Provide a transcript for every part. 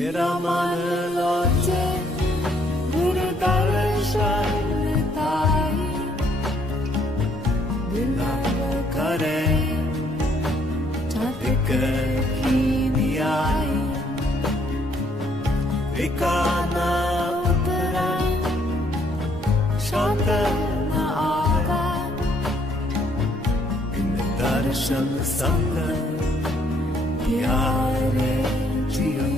तेरा मन लाचे गुरु दर्शन ताई बिलाव करे चातिक की नियाई विकाना उतरा शांत न आगा बिन दर्शन संग प्यारे जियो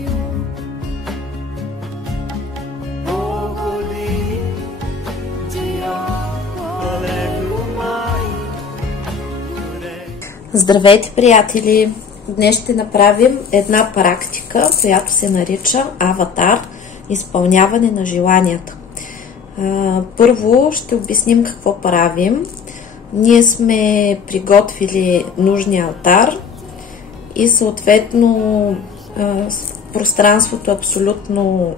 Здравейте, приятели! Днес ще направим една практика, която се нарича аватар, изпълняване на желанията. Първо ще обясним какво правим. Ние сме приготвили нужния алтар и съответно пространството е абсолютно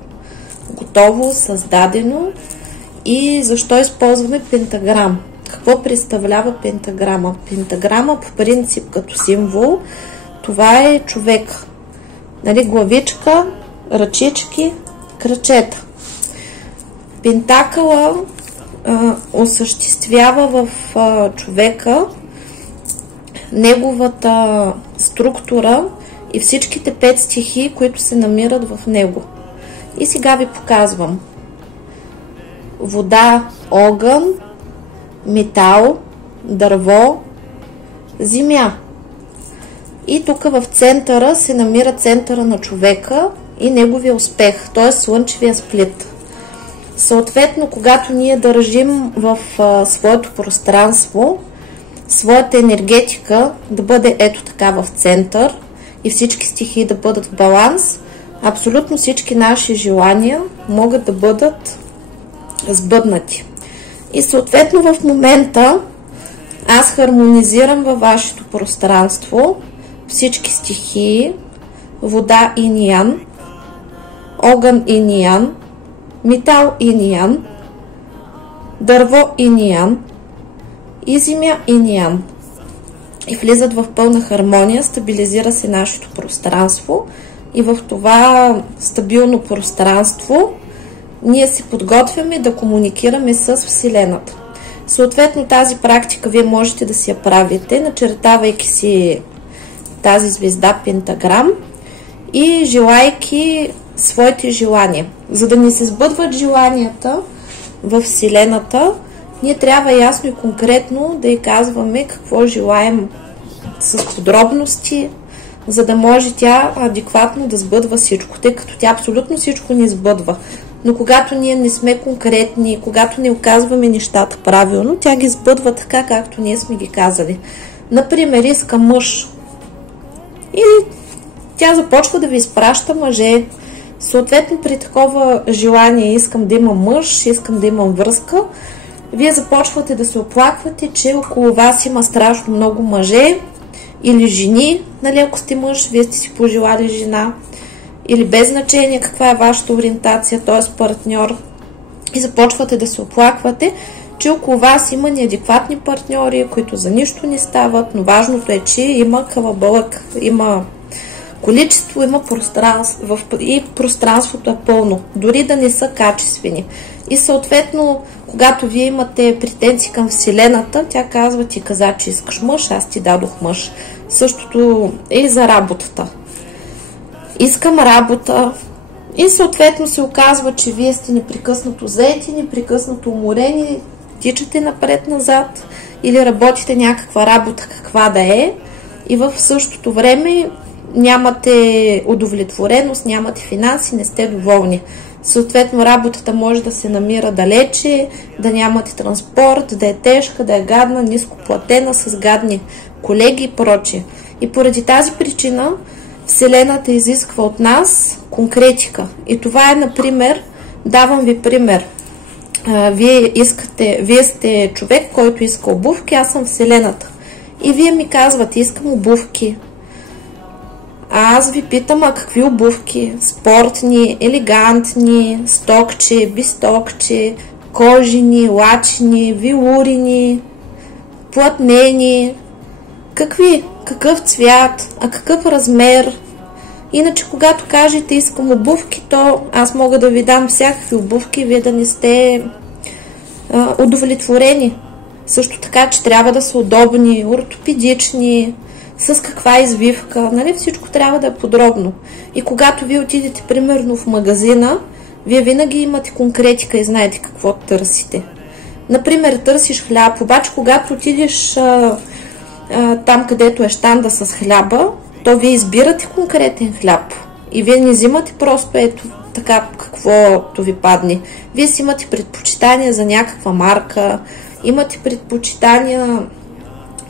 готово, създадено. И защо използваме пентаграм? Какво представлява пентаграма? Пентаграма по принцип като символ, това е човек. Нали, главичка, ръчички, крачета. Пентакъла осъществява в човека неговата структура и всичките 5 стихии, които се намират в него. И сега ви показвам. Вода, огън, метал, дърво, земя. И тук в центъра се намира центъра на човека и неговия успех, т.е. слънчевия сплит. Съответно, когато ние държим в своето пространство, своята енергетика да бъде ето така в център и всички стихии да бъдат в баланс, абсолютно всички наши желания могат да бъдат сбъднати. И съответно в момента аз хармонизирам във вашето пространство всички стихии: вода инь ян, огън инь ян, метал инь ян, дърво инь ян и земя инь ян. И влизат в пълна хармония, стабилизира се нашето пространство и в това стабилно пространство ние се подготвяме да комуникираме с Вселената. Съответно тази практика вие можете да си я правите, начертавайки си тази звезда пентаграм и желайки своите желания. За да ни се сбъдват желанията в Вселената, ние трябва ясно и конкретно да й казваме какво желаем с подробности, за да може тя адекватно да сбъдва всичко, тъй като тя абсолютно всичко ни сбъдва. Но когато ние не сме конкретни, когато не оказваме нещата правилно, тя ги сбъдва така, както ние сме ги казали. Например, иска мъж и тя започва да ви изпраща мъже. Съответно, при такова желание искам да имам мъж, искам да имам връзка, вие започвате да се оплаквате, че около вас има страшно много мъже или жени, нали, ако сте мъж, вие сте си пожелали жена, или без значение каква е вашата ориентация, т.е. партньор, и започвате да се оплаквате, че около вас има неадекватни партньори, които за нищо не стават, но важното е, че има калабълък, има количество, има пространство и пространството е пълно, дори да не са качествени. И съответно, когато вие имате претенции към Вселената, тя казва: ти каза, че искаш мъж, аз ти дадох мъж. Същото е и за работата. Искам работа и съответно се оказва, че вие сте непрекъснато заети, непрекъснато уморени, тичате напред-назад или работите някаква работа, каква да е, и в същото време нямате удовлетвореност, нямате финанси, не сте доволни. Съответно работата може да се намира далече, да нямате транспорт, да е тежка, да е гадна, ниско платена, с гадни колеги и прочее. И поради тази причина Вселената изисква от нас конкретика. И това е, например, давам ви пример. Вие сте човек, който иска обувки, аз съм Вселената. И вие ми казвате: искам обувки. А аз ви питам: а какви обувки? Спортни, елегантни, стокче, бистокче, кожени, лачни, вилурини, платнени. Какви? Какъв цвят? А какъв размер? Иначе, когато кажете искам обувки, то аз мога да ви дам всякакви обувки, вие да не сте удовлетворени. Също така, че трябва да са удобни, ортопедични, с каква извивка, нали? Всичко трябва да е подробно. И когато вие отидете, примерно, в магазина, вие винаги имате конкретика и знаете какво търсите. Например, търсиш хляб, обаче когато отидеш там, където е щанда с хляба, то вие избирате конкретен хляб. И вие не взимате просто ето така каквото ви падне. Вие си имате предпочитания за някаква марка, имате предпочитания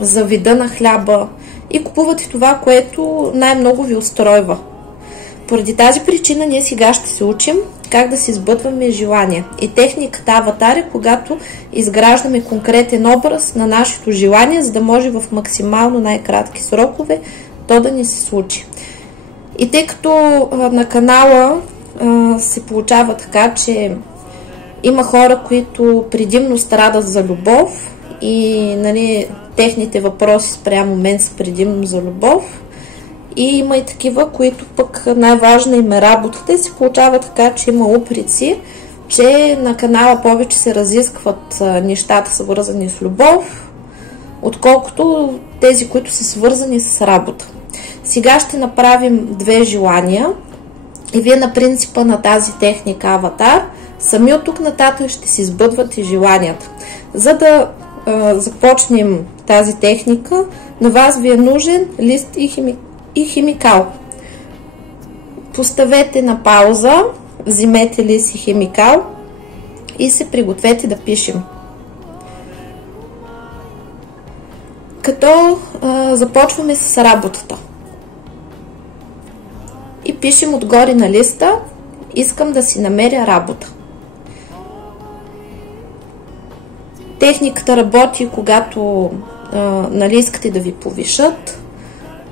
за вида на хляба и купувате това, което най-много ви устройва. Поради тази причина ние сега ще се учим как да си сбъдваме желания. И техниката аватар е когато изграждаме конкретен образ на нашето желание, за да може в максимално най-кратки срокове то да ни се случи. И тъй като на канала се получава така, че има хора, които предимно страдат за любов и нали, техните въпроси спрямо мен са предимно за любов, и има и такива, които пък най-важна им е работата, и се получава така, че има упреци, че на канала повече се разискват нещата свързани с любов, отколкото тези, които са свързани с работа. Сега ще направим две желания и вие на принципа на тази техника аватар сами от тук нататък ще си сбъдвате желанията. За да започнем тази техника, на вас ви е нужен лист и химикал. Поставете на пауза, вземете лист и химикал и се пригответе да пишем. Като започваме с работата. И пишем отгоре на листа: искам да си намеря работа. Техниката работи, когато нали, искате да ви повишат,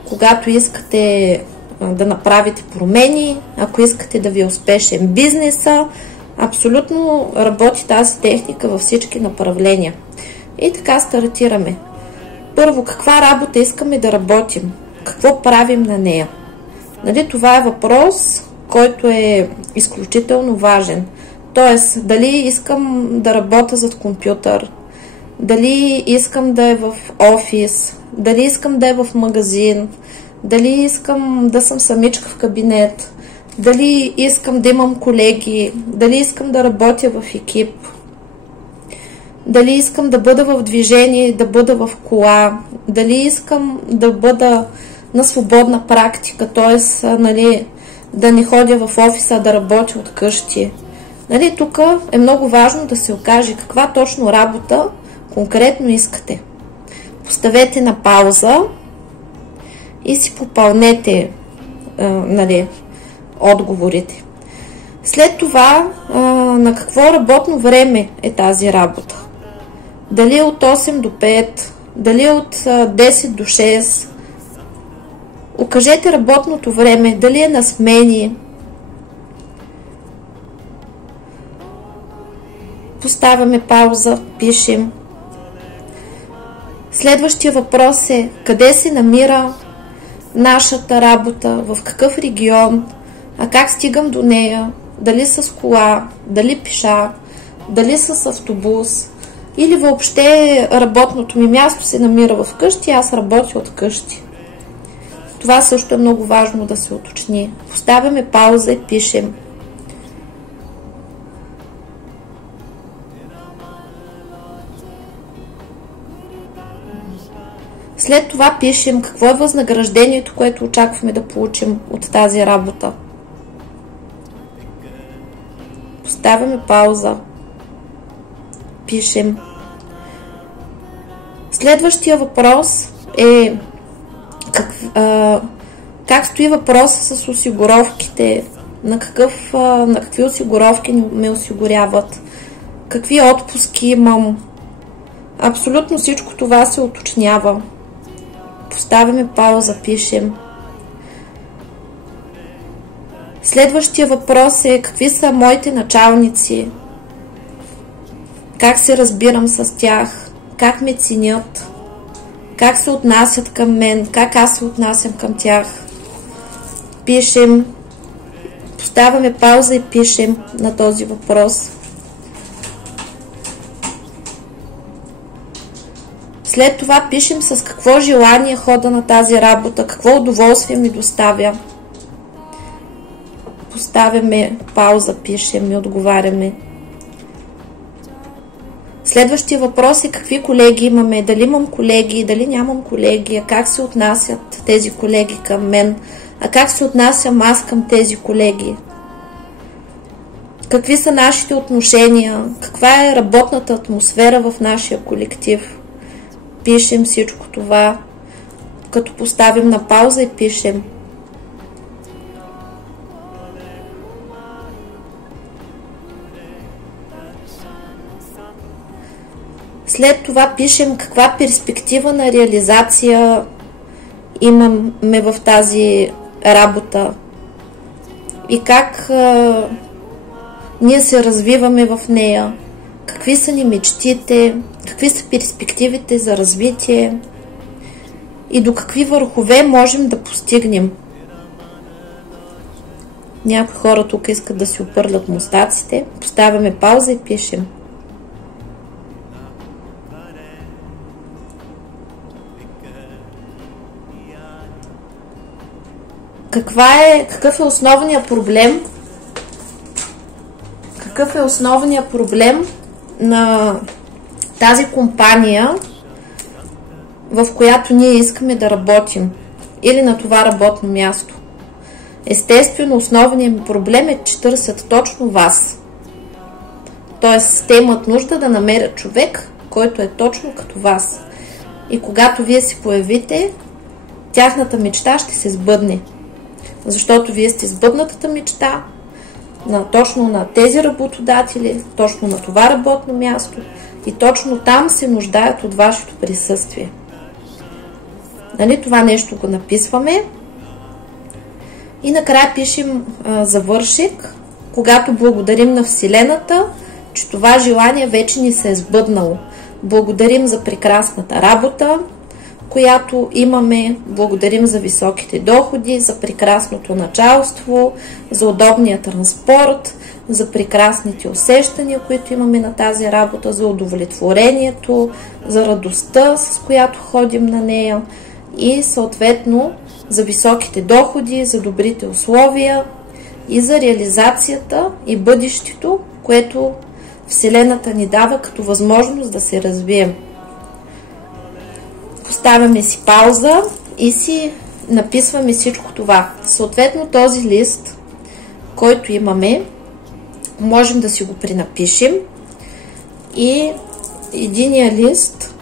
когато искате да направите промени, ако искате да ви е успешен бизнеса. Абсолютно работи тази техника във всички направления. И така стартираме. Първо, каква работа искаме да работим? Какво правим на нея? Нали, това е въпрос, който е изключително важен. Тоест, дали искам да работя зад компютър, дали искам да е в офис, дали искам да е в магазин, дали искам да съм самичка в кабинет, дали искам да имам колеги, дали искам да работя в екип, дали искам да бъда в движение, да бъда в кола, дали искам да бъда на свободна практика, т.е. нали, да не ходя в офиса, да работя от къщи. Нали, тук е много важно да се окаже каква точно работа конкретно искате. Поставете на пауза и си попълнете нали, отговорите. След това на какво работно време е тази работа? Дали е от 8 до 5, дали е от 10 до 6. Укажете работното време, дали е на смени. Поставяме пауза, пишем. Следващия въпрос е: къде се намира нашата работа, в какъв регион, а как стигам до нея, дали с кола, дали пеша, дали с автобус, или въобще работното ми място се намира в къщи, аз работя от къщи. Това също е много важно да се уточни. Поставяме пауза и пишем. След това пишем какво е възнаграждението, което очакваме да получим от тази работа. Поставяме пауза. Пишем. Следващия въпрос е как стои въпроса с осигуровките, на какви осигуровки ме осигуряват, какви отпуски имам. Абсолютно всичко това се уточнява. Поставяме пауза, пишем. Следващия въпрос е какви са моите началници, как се разбирам с тях, как ме ценят, как се отнасят към мен, как аз се отнасям към тях. пишем, поставяме пауза и пишем на този въпрос. След това пишем с какво желание хода на тази работа, какво удоволствие ми доставя. Поставяме пауза, пишем и отговаряме. Следващия въпрос е какви колеги имаме, дали имам колеги, дали нямам колеги, как се отнасят тези колеги към мен, а как се отнасям аз към тези колеги. Какви са нашите отношения, каква е работната атмосфера в нашия колектив. Пишем всичко това, като поставим на пауза и пишем. След това пишем каква перспектива на реализация имаме в тази работа и как ние се развиваме в нея, какви са ни мечтите, какви са перспективите за развитие и до какви върхове можем да постигнем. Някои хора тук искат да си опърлят мустаците. Поставяме пауза и пишем. Какъв е основният проблем? Какъв е основният проблем на тази компания, в която ние искаме да работим, или на това работно място? Естествено, основният проблем е, че търсят точно вас. Тоест, те имат нужда да намерят човек, който е точно като вас. И когато вие се появите, тяхната мечта ще се сбъдне. Защото вие сте сбъднатата мечта точно на тези работодатели, точно на това работно място и точно там се нуждаят от вашето присъствие. Нали, това нещо го написваме и накрая пишем завършек, когато благодарим на Вселената, че това желание вече ни се е сбъднало. Благодарим за прекрасната работа, която имаме, благодарим за високите доходи, за прекрасното началство, за удобния транспорт, за прекрасните усещания, които имаме на тази работа, за удовлетворението, за радостта, с която ходим на нея и съответно за високите доходи, за добрите условия и за реализацията и бъдещето, което Вселената ни дава като възможност да се развием. Поставяме си пауза и си написваме всичко това. Съответно този лист, който имаме, можем да си го пренапишем и единия лист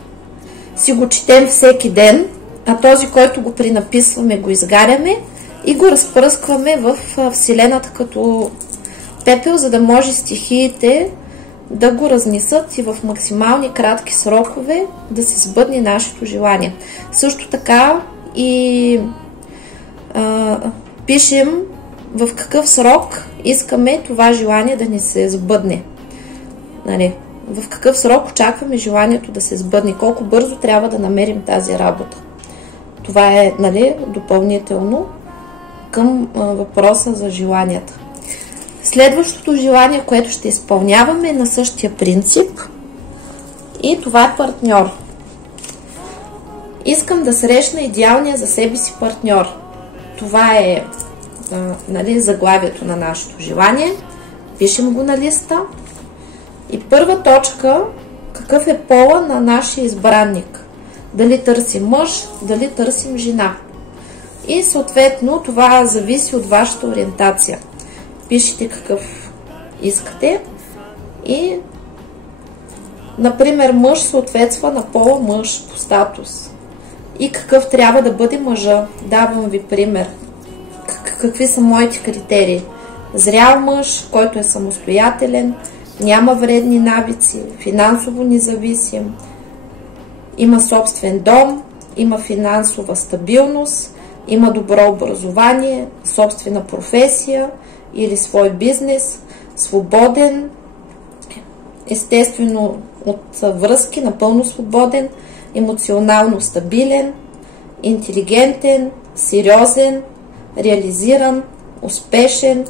си го четем всеки ден, а този, който го пренаписваме, го изгаряме и го разпръскваме в Вселената като пепел, за да може стихиите да го разнесат и в максимални кратки срокове да се сбъдне нашето желание. Също така и пишем в какъв срок искаме това желание да ни се сбъдне. Нали? В какъв срок очакваме желанието да се сбъдне, колко бързо трябва да намерим тази работа. Това е, нали, допълнително към въпроса за желанията. Следващото желание, което ще изпълняваме, е на същия принцип и това е партньор. Искам да срещна идеалния за себе си партньор. Това е нали, заглавието на нашето желание. Пишем го на листа. И първа точка, какъв е пола на нашия избранник. Дали търсим мъж, дали търсим жена. И съответно това зависи от вашата ориентация. Пишете какъв искате и например мъж съответства на пола мъж по статус. И какъв трябва да бъде мъжа? Давам ви пример. Какви са моите критерии? Зрял мъж, който е самостоятелен, няма вредни навици, финансово независим, има собствен дом, има финансова стабилност, има добро образование, собствена професия или свой бизнес, свободен, естествено от връзки, напълно свободен, емоционално стабилен, интелигентен, сериозен, реализиран, успешен,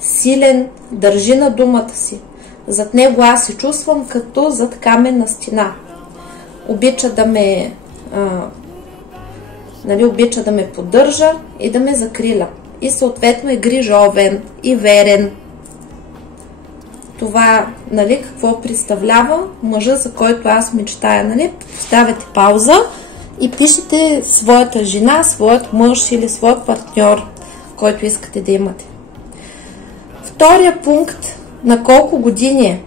силен, държи на думата си. Зад него аз се чувствам като зад каменна стена. Обича да ме обича да ме поддържа и да ме закриля. И съответно е грижовен и верен. Това, какво представлява мъжа, за който аз мечтая, Поставяте пауза и пишете своята жена, своят мъж или своят партньор, който искате да имате. Втория пункт, на колко години е.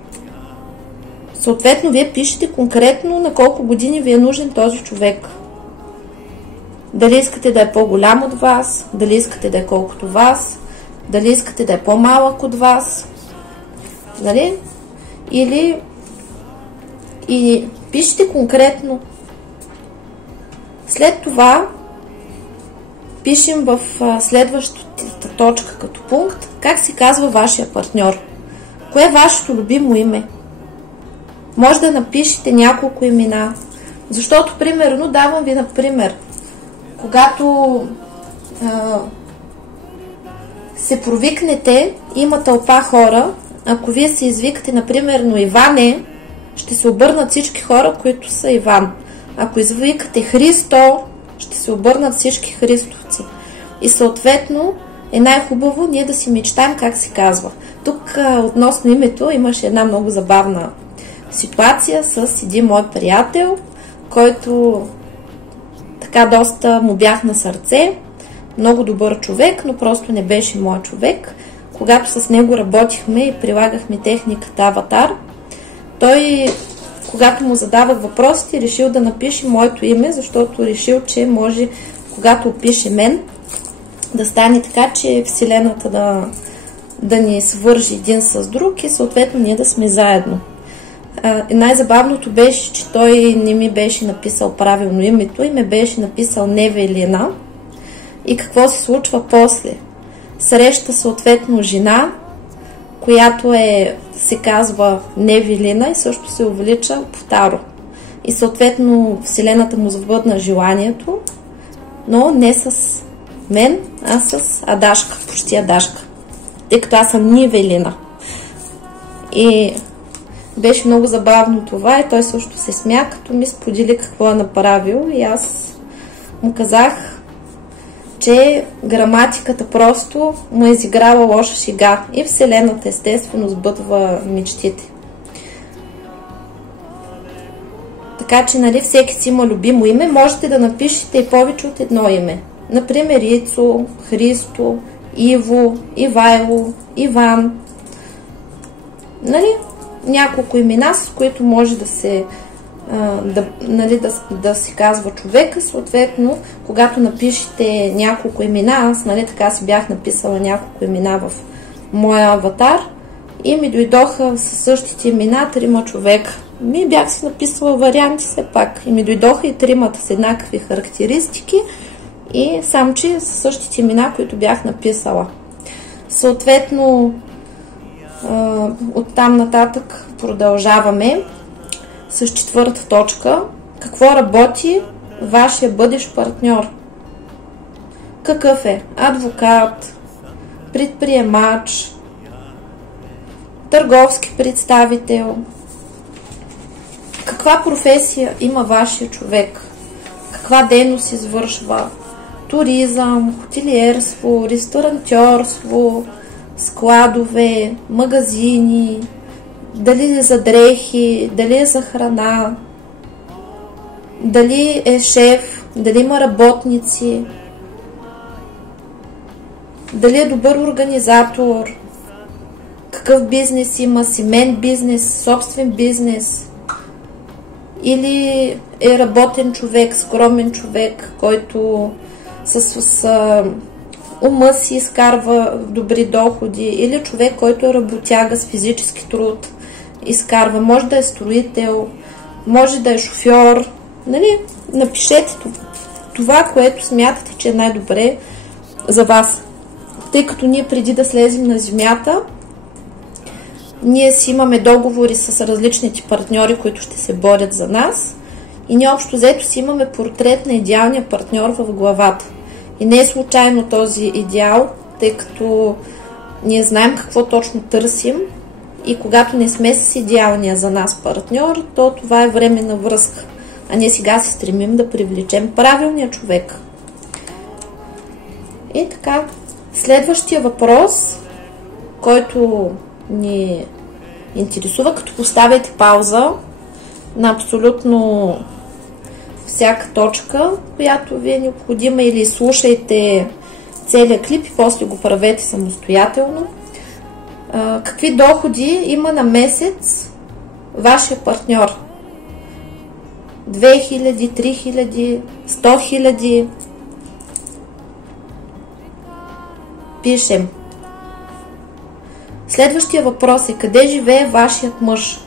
Съответно, вие пишете конкретно на колко години ви е нужен този човек. Дали искате да е по-голям от вас, дали искате да е колкото вас, дали искате да е по-малък от вас. Или пишете конкретно. След това пишем в следващата точка като пункт как се казва вашия партньор. Кое е вашето любимо име? Може да напишете няколко имена. Защото, примерно, давам ви например, когато се провикнете, има тълпа хора, ако вие се извикате, например, Иване, ще се обърнат всички хора, които са Иван. Ако извикате Христо, ще се обърнат всички христовци. И съответно е най-хубаво ние да си мечтаем как се казва. Тук относно името имаше една много забавна ситуация с един мой приятел, който така доста му бях на сърце. Много добър човек, но просто не беше мой човек. Когато с него работихме и прилагахме техниката Аватар, той, когато му задавах въпросите, решил да напише моето име, защото решил, че може, когато опише мен, да стане така, че Вселената да ни свържи един с друг и съответно ние да сме заедно. Най-забавното беше, че той не ми беше написал правилно името и ме беше написал Невелина. И какво се случва после? Среща съответно жена, която се казва Невелина и също се увелича Повтаро. И съответно Вселената му сбъдна желанието, но не с мен, а с Адашка, почти Адашка. Тъй като аз съм Невелина. И беше много забавно това и той също се смя, като ми сподели какво е направил и аз му казах, че граматиката просто му е изиграла лоша шега и Вселената естествено сбъдва мечтите. Така че, всеки си има любимо име, можете да напишете и повече от едно име. Например, Ицо, Христо, Иво, Ивайло, Иван. Няколко имена, с които може да се се казва човека. Съответно, когато напишете няколко имена, аз така си бях написала няколко имена в моя аватар и ми дойдоха със същите имена 3 човека. Бях си написала варианти все пак и ми дойдоха и 3 с еднакви характеристики и сам, че със същите имена, които бях написала. Съответно, оттам нататък продължаваме с 4-та точка. Какво работи вашия бъдещ партньор? Какъв е? Адвокат, предприемач, търговски представител. Каква професия има вашия човек? Каква дейност извършва? Туризъм, хотелиерство, ресторантьорство, складове, магазини, дали е за дрехи, дали е за храна, дали е шеф, дали има работници, дали е добър организатор, какъв бизнес има, семейен бизнес, собствен бизнес, или е работен човек, скромен човек, който с ума си изкарва добри доходи, или човек, който е работяга с физически труд, изкарва. Може да е строител, може да е шофьор. Напишете това, което смятате, че е най-добре за вас. Тъй като ние преди да слезем на земята, ние си имаме договори с различните партньори, които ще се борят за нас и ние общо взето си имаме портрет на идеалния партньор в главата. И не е случайно този идеал, тъй като ние знаем какво точно търсим и когато не сме с идеалния за нас партньор, то това е временна връзка. А ние сега се стремим да привлечем правилния човек. И така, следващия въпрос, който ни интересува, като поставяте пауза на абсолютно всяка точка, която ви е необходима, или слушайте целият клип и после го правете самостоятелно. Какви доходи има на месец вашия партньор? 2000, 3000, 100 000. Пишем. Следващия въпрос е: къде живее вашият мъж?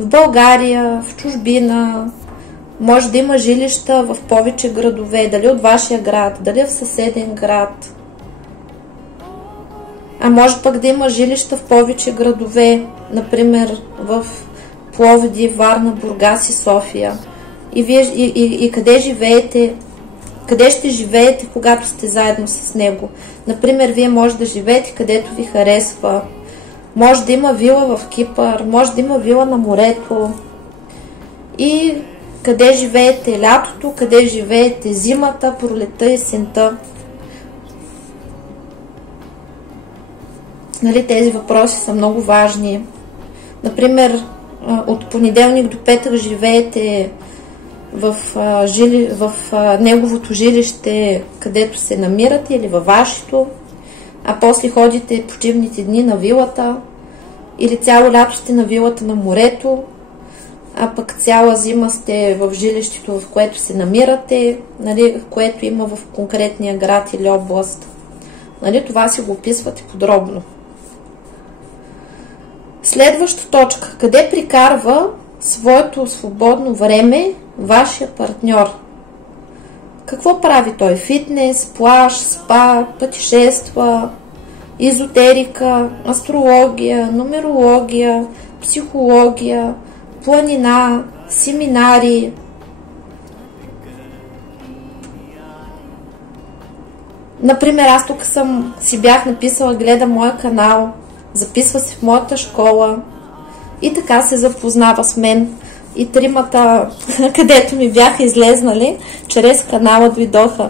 В България, в чужбина, може да има жилища в повече градове, дали от вашия град, дали в съседен град. А може пък да има жилища в повече градове, например в Пловдив, Варна, Бургас и София. И вие и къде живеете? Къде ще живеете, когато сте заедно с него? Например, вие може да живеете където ви харесва. Може да има вила в Кипър, може да има вила на морето. И къде живеете лятото, къде живеете зимата, пролетта и есента. Нали, тези въпроси са много важни. Например, от понеделник до петък живеете в неговото жилище, където се намирате, или във вашето, а после ходите почивните дни на вилата, или цяло лято сте на вилата на морето, а пък цяла зима сте в жилището, в което се намирате, нали, което има в конкретния град или област. Нали, това си го описвате подробно. Следваща точка. Къде прикарва своето свободно време вашия партньор? Какво прави той? Фитнес, плаж, спа, пътешества, езотерика, астрология, нумерология, психология, планина, семинари. Например, аз тук си бях написала, гледа моя канал, записва се в моята школа и така се запознава с мен. И тримата, където ми бяха излезнали, чрез канала дойдоха.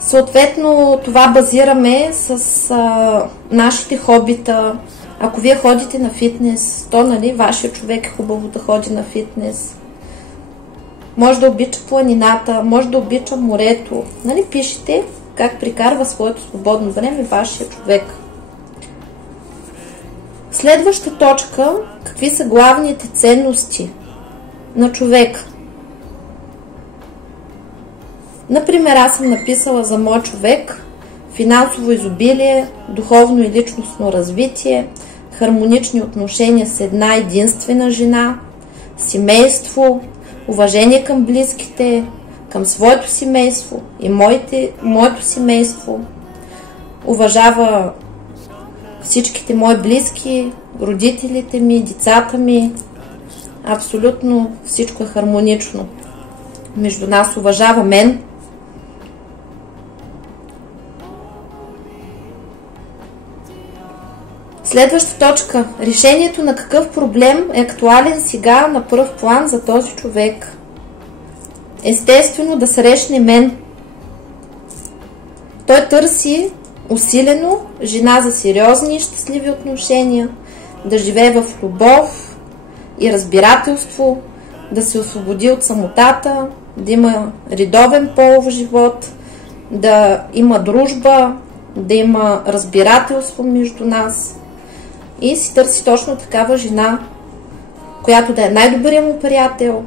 Съответно, това базираме с нашите хобита. Ако вие ходите на фитнес, то, нали, вашия човек е хубаво да ходи на фитнес. Може да обича планината, може да обича морето. Нали, пишете как прикарва своето свободно време вашия човек. Следваща точка. Какви са главните ценности на човека? Например, аз съм написала за мой човек: финансово изобилие, духовно и личностно развитие, хармонични отношения с една единствена жена, семейство, уважение към близките, към своето семейство и моето семейство. Уважава всичките мои близки, родителите ми, децата ми. Абсолютно всичко е хармонично между нас. Уважава мен. Следваща точка. Решението на какъв проблем е актуален сега на пръв план за този човек? Естествено, да срещне мен. Той търси усилено жена за сериозни и щастливи отношения, да живее в любов и разбирателство, да се освободи от самотата, да има редовен полов живот, да има дружба, да има разбирателство между нас. И си търси точно такава жена, която да е най-добрият му приятел,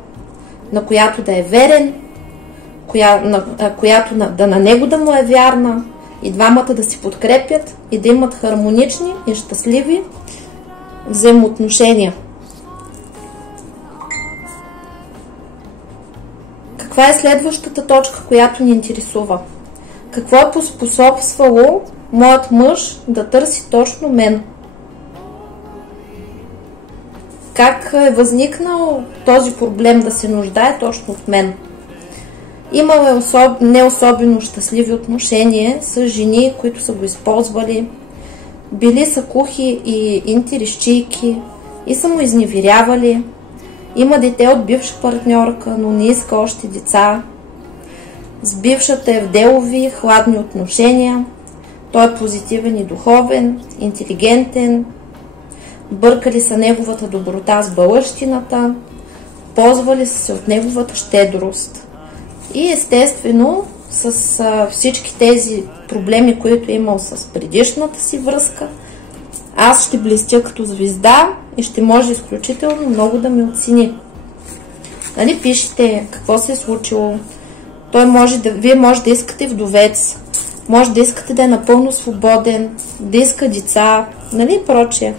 на която да е верен, която на него да му е вярна, и двамата да се подкрепят и да имат хармонични и щастливи взаимоотношения. Каква е следващата точка, която ни интересува? Какво е поспособствало моят мъж да търси точно мен? как е възникнал този проблем да се нуждае точно от мен. Имала е не особено щастливи отношения с жени, които са го използвали. Били са кухи и интересчийки и са му изневерявали. Има дете от бивша партньорка, но не иска още деца. С бившата е в делови, хладни отношения. Той е позитивен и духовен, интелигентен. Бъркали са неговата доброта с балъщината. Ползвали са се от неговата щедрост. И естествено, с всички тези проблеми, които е имал с предишната си връзка, аз ще блестя като звезда и ще може изключително много да ме оцени. Нали, пишете какво се е случило. Вие може да искате вдовец, може да искате да е напълно свободен, да иска деца, нали и прочее.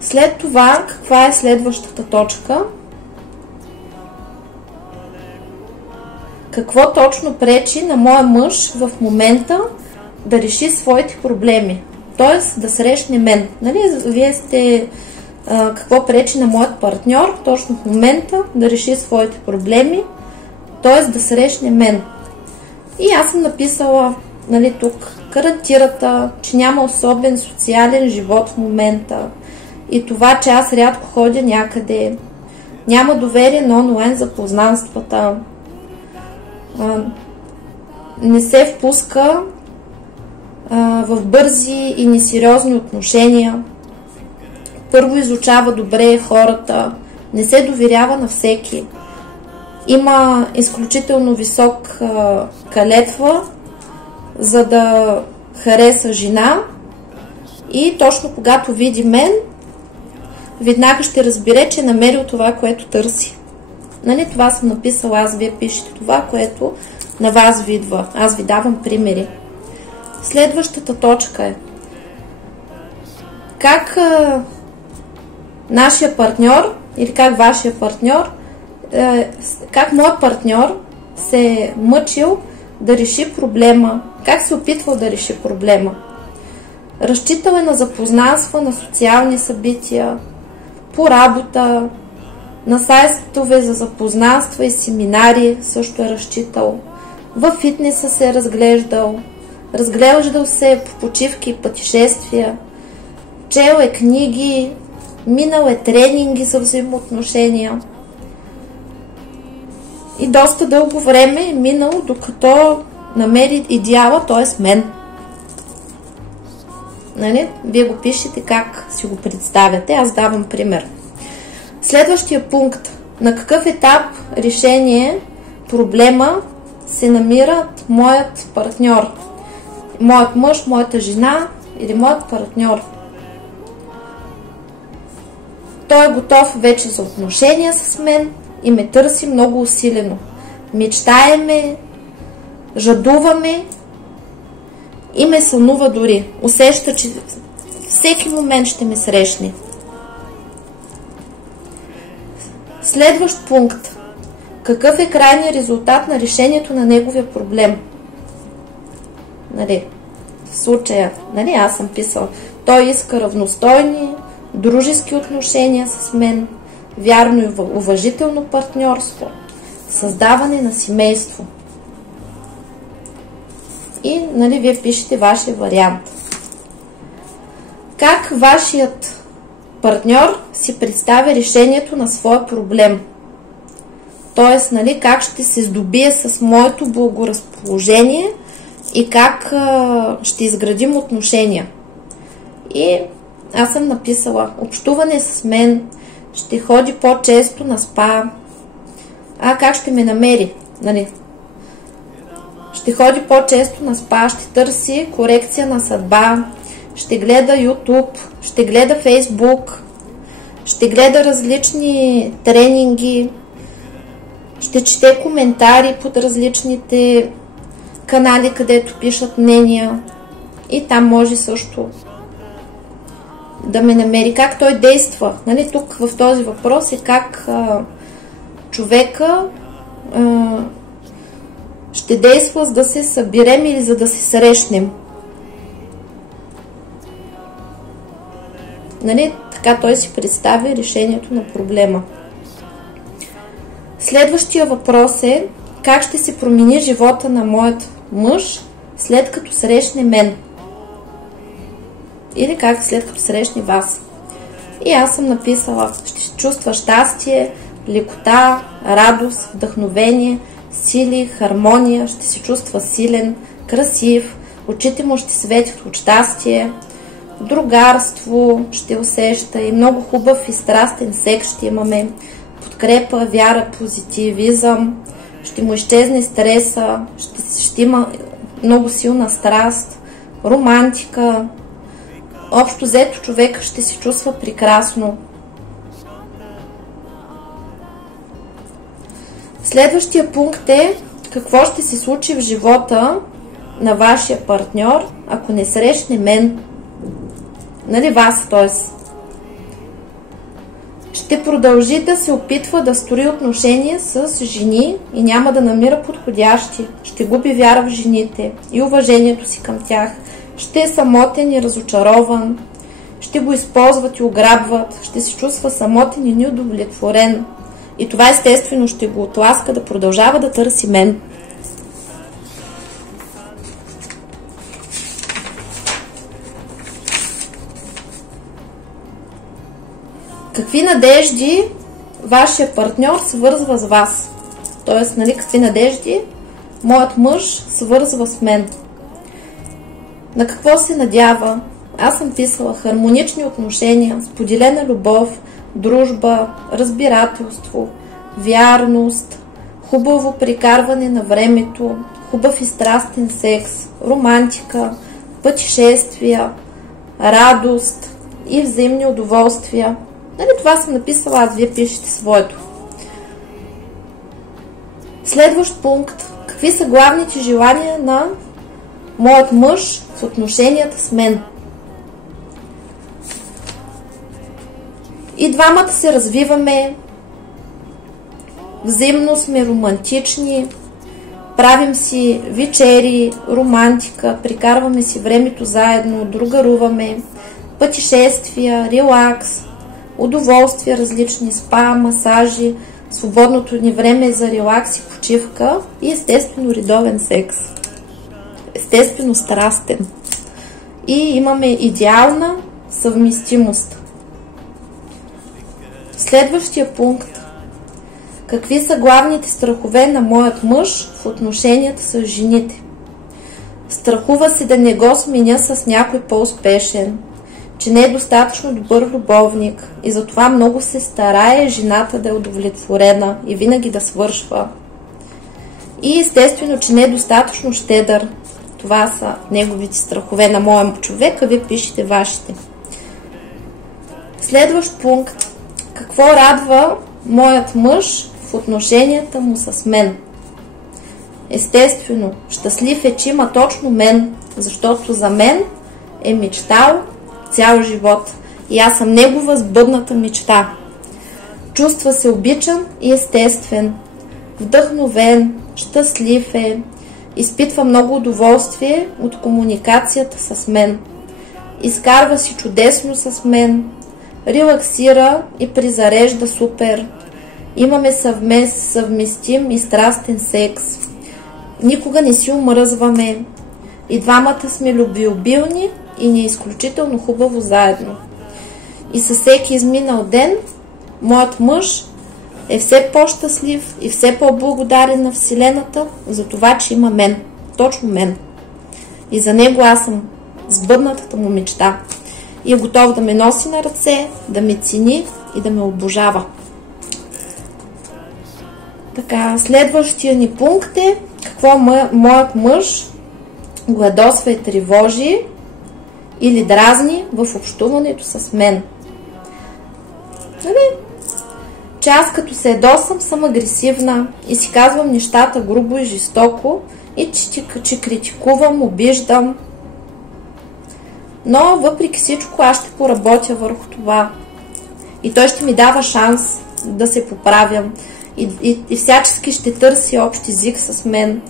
След това, каква е следващата точка? Какво точно пречи на моя мъж в момента да реши своите проблеми? Т.е. да срещне мен. Нали? Вие сте какво пречи на моят партньор точно в момента да реши своите проблеми, т.е. да срещне мен. И аз съм написала, нали, тук карантирата, че няма особен социален живот в момента и това, че аз рядко ходя някъде, няма доверие на онлайн запознанствата, не се впуска в бързи и несериозни отношения, първо изучава добре хората, не се доверява на всеки, има изключително висок калетва, за да хареса жена и точно когато види мен, веднага ще разбере, че е намерил това, което търси. Нали, това съм написала, аз вие пишете това, което на вас ви идва. Аз ви давам примери. Следващата точка е как нашия партньор или как вашия партньор, как моят партньор се е мъчил да реши проблема, как се опитвал да реши проблема. Разчитал е на запознанства, на социални събития, по работа, на сайтове за запознанства и семинари също е разчитал. Във фитнеса се е разглеждал се по почивки и пътешествия, чел е книги, минал е тренинги за взаимоотношения. И доста дълго време е минал, докато намери идеала, т.е. мен. Нали? Вие го пишете как си го представяте, аз давам пример. Следващия пункт. На какъв етап решение проблема се намират моят партньор? Моят мъж, моята жена или моят партньор? Той е готов вече за отношения с мен и ме търси много усилено. Мечтаеме, жадуваме и ме сънува дори. Усеща, че всеки момент ще ме срещне. Следващ пункт. Какъв е крайният резултат на решението на неговия проблем? Нали, в случая, нали, аз съм писала. Той иска равностойни, дружески отношения с мен, вярно и уважително партньорство, създаване на семейство. И, нали, вие пишете вашия вариант. Как вашият партньор си представя решението на своя проблем? Тоест, нали, как ще се здобие с моето благоразположение и как ще изградим отношения. И аз съм написала общуване с мен, ще ходи по-често на спа. Как ще ме намери? Нали? Ще ходи по-често на спа, ще търси корекция на съдба, ще гледа YouTube, ще гледа Facebook, ще гледа различни тренинги, ще чете коментари под различните канали, където пишат мнения и там може също да ме намери. Как той действа? Нали, тук в този въпрос е как човека ще действа, за да се съберем или за да се срещнем. Нали, Така той си представи решението на проблема. Следващия въпрос е: как ще се промени живота на моят мъж след като срещне мен? Или как след като срещне вас? И аз съм написала: ще се чувства щастие, лекота, радост, вдъхновение, сили, хармония, ще се чувства силен, красив, очите му ще светят от щастие, другарство ще усеща и много хубав и страстен секс ще имаме, подкрепа, вяра, позитивизъм, ще му изчезне стреса, ще има много силна страст, романтика. Общо взето човек ще се чувства прекрасно. Следващия пункт е: какво ще се случи в живота на вашия партньор, ако не срещне мен? Нали вас, т.е. ще продължи да се опитва да строи отношения с жени и няма да намира подходящи. Ще губи вяра в жените и уважението си към тях. Ще е самотен и разочарован. Ще го използват и ограбват. Ще се чувства самотен и неудовлетворен. И това естествено ще го отласка да продължава да търси мен. Какви надежди вашия партньор свързва с вас? Тоест, нали, какви надежди моят мъж свързва с мен? На какво се надява? Аз съм писала: хармонични отношения, споделена любов, дружба, разбирателство, вярност, хубаво прекарване на времето, хубав и страстен секс, романтика, пътешествия, радост и взаимни удоволствия. Нали, това съм написала аз, вие пишете своето. Следващ пункт: какви са главните желания на моят мъж в отношенията с мен? И двамата се развиваме, взаимно сме романтични, правим си вечери, романтика, прекарваме си времето заедно, другаруваме, пътешествия, релакс, удоволствия различни, спа, масажи, свободното ни време е за релакс и почивка и естествено редовен секс. Естествено страстен. И имаме идеална съвместимост. Следващия пункт: какви са главните страхове на моят мъж в отношенията с жените? Страхува се да не го сменя с някой по-успешен, че не е достатъчно добър любовник и затова много се старае жената да е удовлетворена и винаги да свършва. И естествено, че не е достатъчно щедър. Това са неговите страхове на моя човек, а вие пишете вашите. Следващ пункт: какво радва моят мъж в отношенията му с мен? Естествено, щастлив е, че има точно мен, защото за мен е мечтал цял живот и аз съм негова сбъдната мечта. Чувства се обичан и естествен, вдъхновен, щастлив е, изпитва много удоволствие от комуникацията с мен, изкарва си чудесно с мен, релаксира и призарежда супер. Имаме съвместим и страстен секс. Никога не си омръзваме. И двамата сме любвеобилни и ни е изключително хубаво заедно. И със всеки изминал ден моят мъж е все по-щастлив и все по-благодарен на Вселената за това, че има мен. Точно мен. И за него аз съм сбъднатата му мечта. И е готов да ме носи на ръце, да ме цени и да ме обожава. Така, следващия ни пункт е: какво моят мъж го ядосва и тревожи или дразни в общуването с мен. Нали? Че аз като се ядосам, съм агресивна и си казвам нещата грубо и жестоко и че критикувам, обиждам. Но въпреки всичко аз ще поработя върху това. И той ще ми дава шанс да се поправям. И всячески ще търси общ език с мен.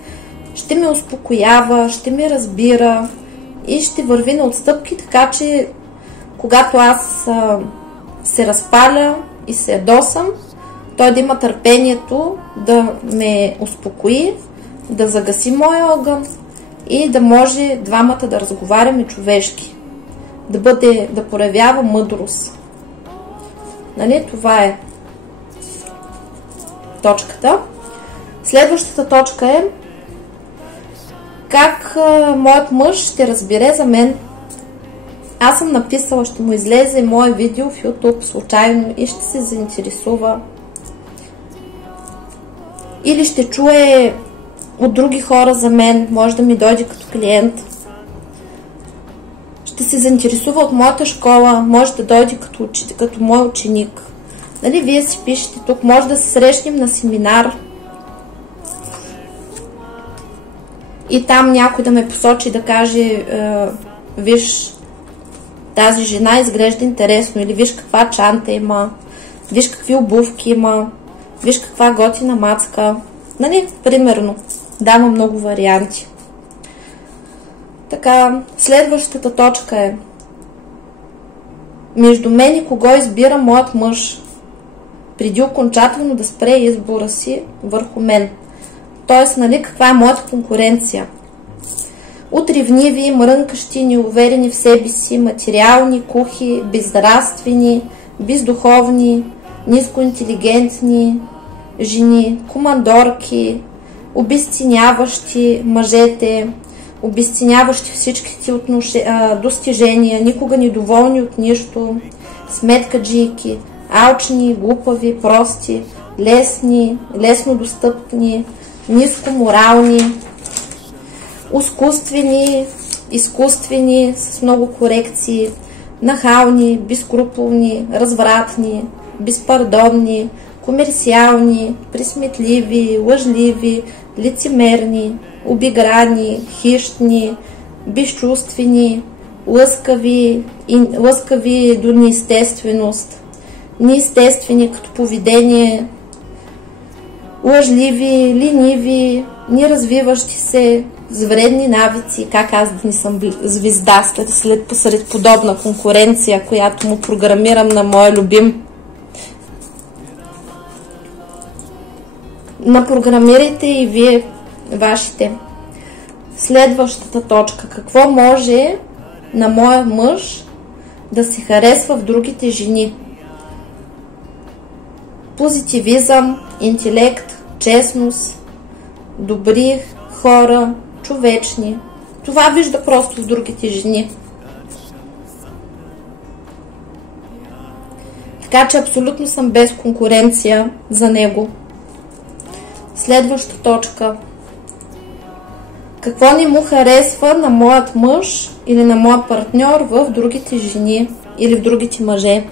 Ще ме успокоява, ще ме разбира и ще върви на отстъпки, така че когато аз се разпаля и се ядосам, той да има търпението да ме успокои, да загаси моя огън и да може двамата да разговаряме човешки, да проявява мъдрост. Нали? Това е точката. Следващата точка е как моят мъж ще разбере за мен. Аз съм написала, ще му излезе мое видео в YouTube случайно и ще се заинтересува. Или ще чуе от други хора за мен, може да ми дойде като клиент. Ще се заинтересува от моята школа, може да дойде като мой ученик. Нали, вие си пишете тук, може да се срещнем на семинар и там някой да ме посочи, да каже, виж, тази жена изглежда интересно, или виж каква чанта има, виж какви обувки има, виж каква готина мацка. Нали, примерно, давам много варианти. Така, следващата точка е между мен и кого избира моят мъж, преди окончателно да спре избора си върху мен. Тоест, нали, каква е моята конкуренция? От ревниви, мрънкащи, неуверени в себе си, материални, кухи, безнравствени, бездуховни, нискоинтелигентни жени, командорки, обезценяващи мъжете, обезценяващи всичките достижения, никога недоволни от нищо, сметкаджийки, алчни, глупави, прости, лесни, лесно достъпни, нискоморални, изкуствени, с много корекции, нахални, безскрупулни, развратни, безпардонни, комерциални, присметливи, лъжливи, лицемерни, обиграни, хищни, безчувствени, лъскави до неестественост, неестествени като поведение, лъжливи, лениви, неразвиващи се, с вредни навици. Как аз да не съм звезда посред подобна конкуренция, която му програмирам на моя любим. Напрограмирайте и вие вашите. Следващата точка. Какво може на моя мъж да се харесва в другите жени? Позитивизъм, интелект, честност, добри хора, човечни. Това вижда просто в другите жени. Така че абсолютно съм без конкуренция за него. Следваща точка. Какво не му харесва на моят мъж или на моят партньор в другите жени или в другите мъже?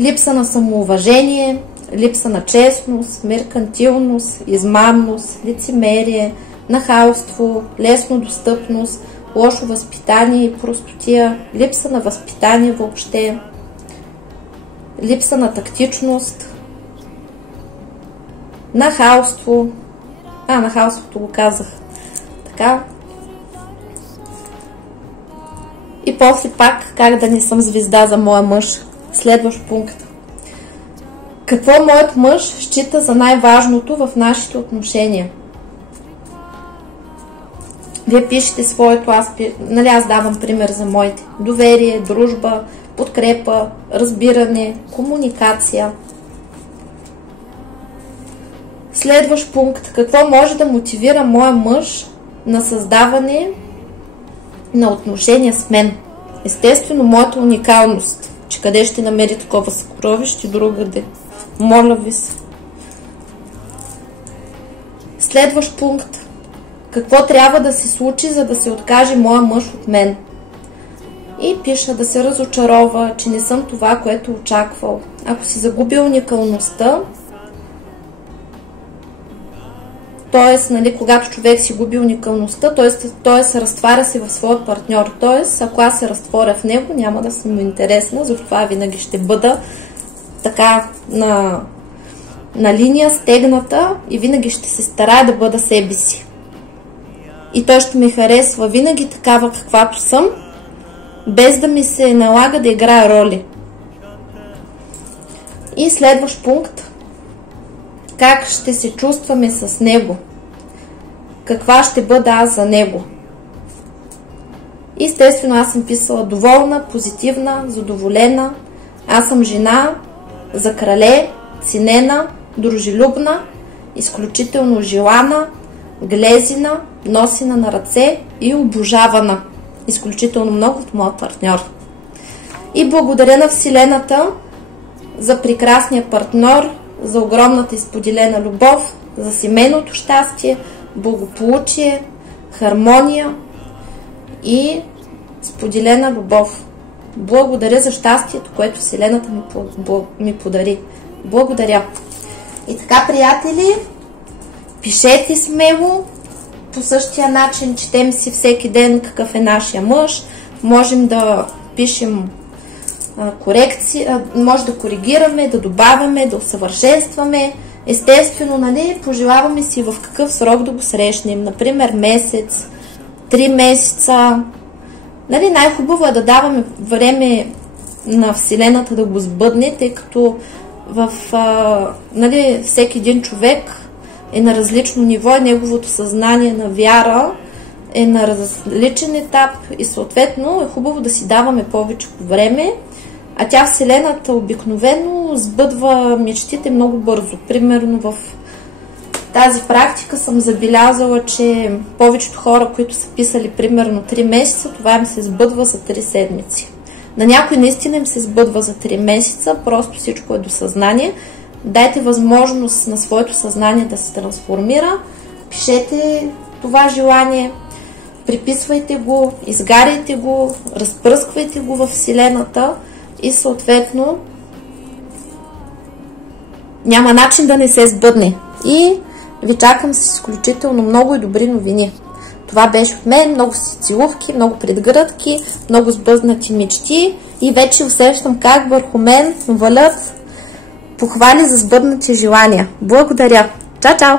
Липса на самоуважение, липса на честност, меркантилност, измамност, лицемерие, нахалство, лесно достъпност, лошо възпитание и простотия, липса на възпитание въобще, липса на тактичност, нахалство. Нахалството го казах. Така. И после пак, как да не съм звезда за моя мъж. Следващ пункт. Какво моят мъж счита за най-важното в нашите отношения? Вие пишете своето, аз давам пример за моите. Доверие, дружба, подкрепа, разбиране, комуникация. Следващ пункт. Какво може да мотивира моя мъж на създаване на отношения с мен? Естествено, моята уникалност. Че къде ще намери такова съкровище другаде? Моля ви се. Следващ пункт. Какво трябва да се случи, за да се откаже моя мъж от мен? И пиша да се разочарова, че не съм това, което очаквал. Ако си загубил уникалността, т.е. нали, когато човек си губи уникалността, т.е. разтваря се в своя партньор. Т.е. ако аз се разтворя в него, няма да съм му интересна, затова винаги ще бъда така на линия стегната и винаги ще се старая да бъда себе си. И той ще ме харесва винаги такава каквато съм, без да ми се налага да играя роли. И следващ пункт. Как ще се чувстваме с него? Каква ще бъда аз за него? Естествено, аз съм писала доволна, позитивна, задоволена. Аз съм жена за крале, ценена, дружелюбна, изключително желана, глезина, носена на ръце и обожавана изключително много от моят партньор. И благодаря на Вселената за прекрасния партньор, за огромната изподелена любов, за семейното щастие, благополучие, хармония и споделена любов. Благодаря за щастието, което Вселената ми подари. Благодаря. И така, приятели, пишете смело. По същия начин четем си всеки ден какъв е нашия мъж. Можем да пишем корекции, може да коригираме, да добавяме, да усъвършенстваме. Естествено, нали, пожелаваме си в какъв срок да го срещнем. Например, месец, 3 месеца. Нали, най-хубаво е да даваме време на Вселената да го сбъдне, тъй като нали, всеки един човек е на различно ниво и неговото съзнание на вяра е на различен етап и съответно е хубаво да си даваме повече време, а тя Вселената обикновено сбъдва мечтите много бързо. Примерно в тази практика съм забелязала, че повечето хора, които са писали примерно 3 месеца, това им се сбъдва за 3 седмици. На някой наистина им се сбъдва за 3 месеца, просто всичко е до съзнание. Дайте възможност на своето съзнание да се трансформира, пишете това желание, приписвайте го, изгаряйте го, разпръсквайте го във Вселената и съответно няма начин да не се сбъдне. И ви чакам с изключително много и добри новини. Това беше от мен, много целувки, много предгръдки, много сбъднати мечти и вече усещам как върху мен валят похвали за сбъднати желания. Благодаря! Чао, чао!